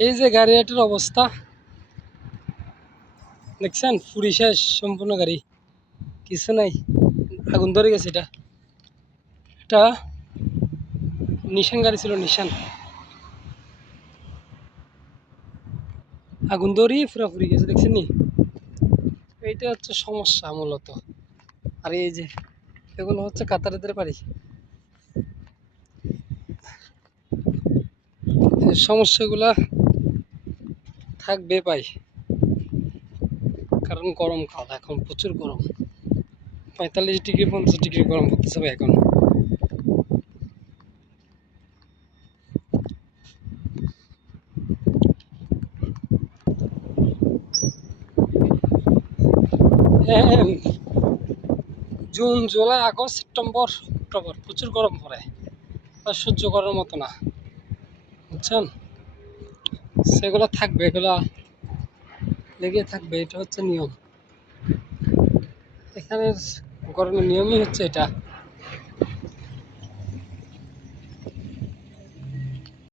এই যে গাড়িটার অবস্থা দেখছেন, পুরি শেষ সম্পূর্ণ গাড়ি, কিছু নাই, আগুন ধরে গেছে। এটা এটা নিশান গাড়ি ছিল, নিশান, আগুন ধরি পুরা পুরি গেছে, দেখছেন নি? এইটা হচ্ছে সমস্যা মূলত। আর এই যে এগুলো হচ্ছে কাতারেদের বাড়ি। এই সমস্যাগুলা থাকবে পাই, কারণ গরমকাল, এখন প্রচুর গরম, 45 ডিগ্রি 50 ডিগ্রি গরম পড়তেছে ভাই এখন। হ্যাঁ, June July August September October প্রচুর গরম পড়ে, আর সহ্য করার মতো না, বুঝছেন? সেগুলো থাকবে, এগুলা লেগে থাকবে, এটা হচ্ছে নিয়ম, এখানের গরমের নিয়মই হচ্ছে এটা।